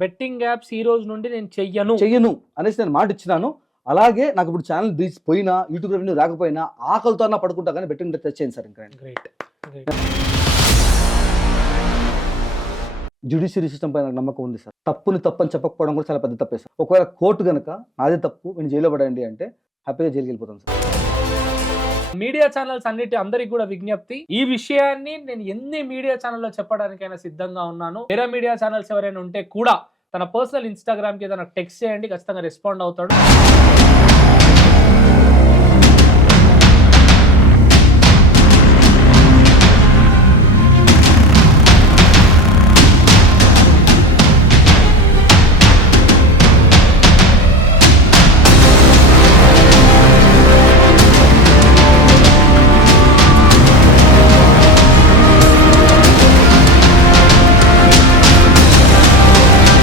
Betting apps ఈ రోజు నుండి నేను చెయ్యను అనేసి నేను మాట ఇచ్చినాను. అలాగే నాకు ఇప్పుడు ఛానల్ రీచ్ పోయినా, యూట్యూబ్ రెవెన్యూ రాకపోయినా ఆకలితో అన్నా పడుకుంటా కానీ బెట్టింగ్ తెచ్చేయండి సార్. ఇంకా గ్రేట్. జ్యుడిషియరీ సిస్టమ్ పైన నాకు నమ్మకం ఉంది సార్. తప్పుని తప్పని చెప్పకపోవడం కూడా చాలా పెద్ద తప్పే సార్. ఒకవేళ కోర్టు కనుక నాదే తప్పు నేను జైల్లో పడండి అంటే హ్యాపీగా జైలుకి వెళ్ళిపోతాను సార్. మీడియా ఛానల్స్ అందరికి కూడా విజ్ఞప్తి, ఈ విషయాన్ని నేను ఎన్ని మీడియా ఛానల్లో చెప్పడానికైనా సిద్ధంగా ఉన్నాను. వేరే మీడియా ఛానల్స్ ఎవరైనా ఉంటే కూడా తన పర్సనల్ ఇన్స్టాగ్రామ్ కి ఏదైనా టెక్స్ట్ చేయండి, ఖచ్చితంగా రెస్పాండ్ అవుతాడు.